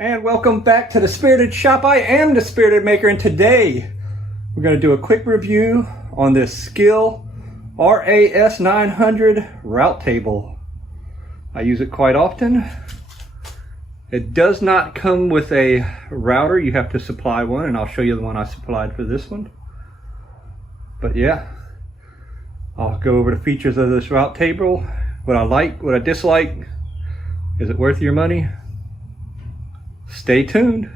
And welcome back to the Spirited Shop. I am the Spirited Maker, and today we're going to do a quick review on this Skil RAS900 route table. I use it quite often. It does not come with a router. You have to supply one, and I'll show you the one I supplied for this one. But yeah, I'll go over the features of this route table, what I like, what I dislike. Is it worth your money? Stay tuned.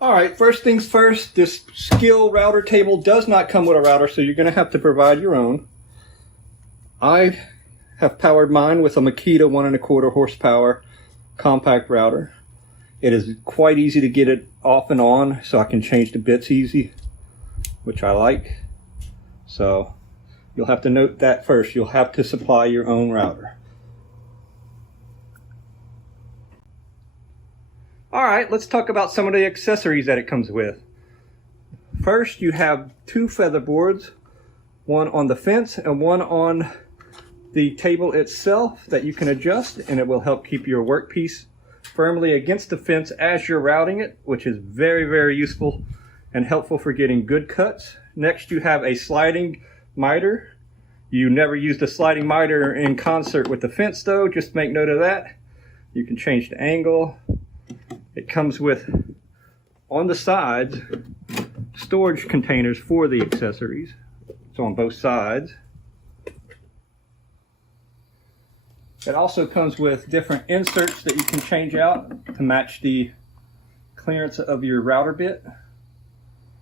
Alright, first things first, this Skil router table does not come with a router, so you're going to have to provide your own. I have powered mine with a Makita 1.25 horsepower compact router. It is quite easy to get it off and on, so I can change the bits easy, which I like. So you'll have to note that first. You'll have to supply your own router. Alright, let's talk about some of the accessories that it comes with. First, you have two feather boards, one on the fence and one on the table itself that you can adjust, and it will help keep your workpiece firmly against the fence as you're routing it, which is very, very useful and helpful for getting good cuts. Next, you have a sliding miter. You never use the sliding miter in concert with the fence though, just make note of that. You can change the angle. It comes with, on the sides, storage containers for the accessories. It's on both sides. It also comes with different inserts that you can change out to match the clearance of your router bit,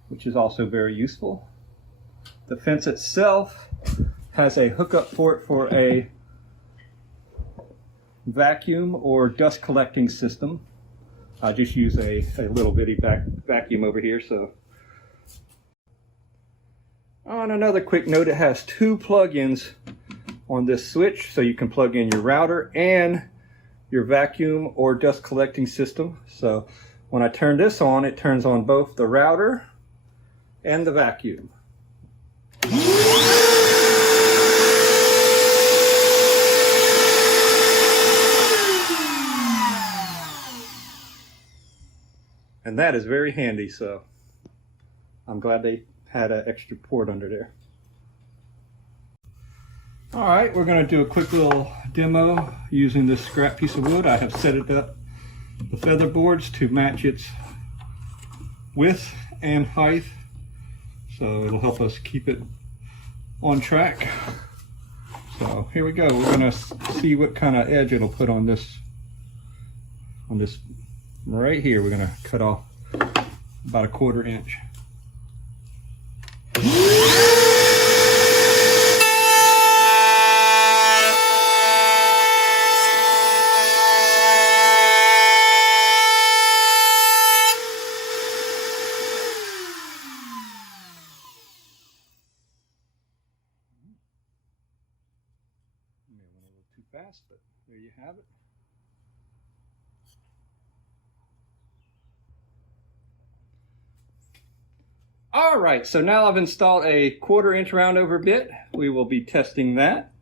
which is also very useful. The fence itself has a hookup port for a vacuum or dust collecting system. I just use a little bitty vacuum over here. So, on another quick note, it has two plug-ins on this switch, so you can plug in your router and your vacuum or dust collecting system. So when I turn this on, it turns on both the router and the vacuum. And that is very handy, so I'm glad they had an extra port under there. Alright, we're going to do a quick little demo using this scrap piece of wood. I have set it up, the feather boards, to match its width and height, so it'll help us keep it on track. So here we go. We're going to see what kind of edge it'll put on this right here. We're going to cut off about 1/4 inch. Went a little too fast, but there you have it. Alright, so now I've installed a 1/4 inch roundover bit. We will be testing that.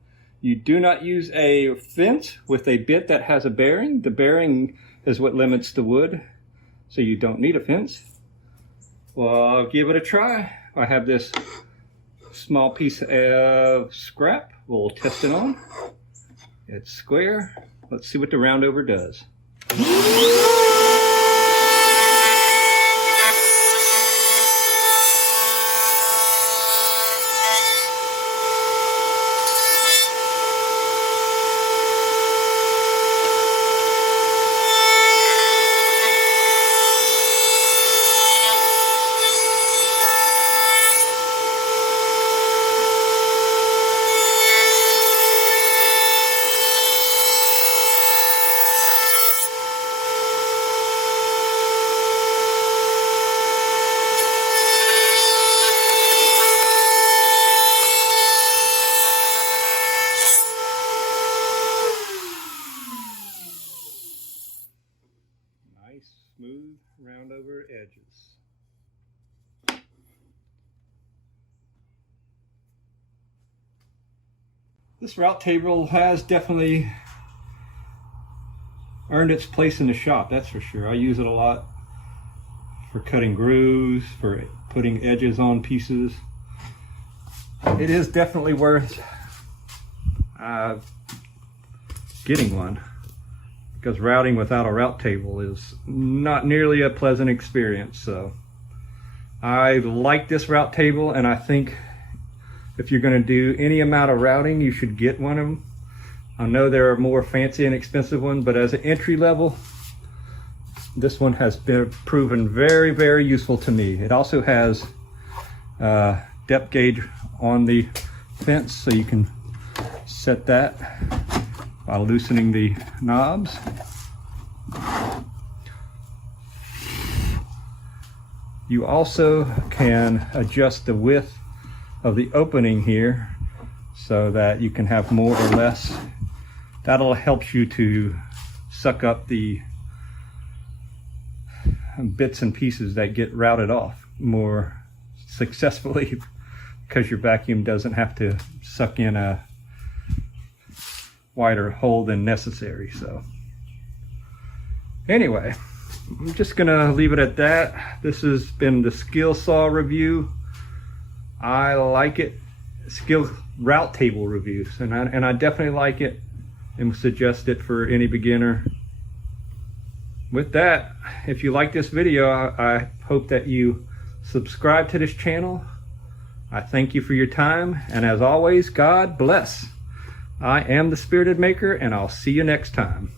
You do not use a fence with a bit that has a bearing. The bearing is what limits the wood, so you don't need a fence. Well, I'll give it a try. I have this small piece of scrap. We'll test it on. It's square. Let's see what the roundover does. Smooth round over edges. This route table has definitely earned its place in the shop, that's for sure. I use it a lot for cutting grooves, for putting edges on pieces. It is definitely worth getting one, because routing without a route table is not nearly a pleasant experience. So I like this route table, and I think if you're going to do any amount of routing, you should get one of them. I know there are more fancy and expensive ones, but as an entry level, this one has been proven very, very useful to me. It also has depth gauge on the fence, so you can set that by loosening the knobs. You also can adjust the width of the opening here so that you can have more or less. That'll help you to suck up the bits and pieces that get routed off more successfully, because your vacuum doesn't have to suck in a wider hole than necessary. So anyway, I'm just gonna leave it at that. This has been the Skil Saw review. I like it. Skil route table reviews, and I definitely like it and suggest it for any beginner. With that, if you like this video, I hope that you subscribe to this channel. I thank you for your time, and as always, God bless. I am the Spirited Maker, and I'll see you next time.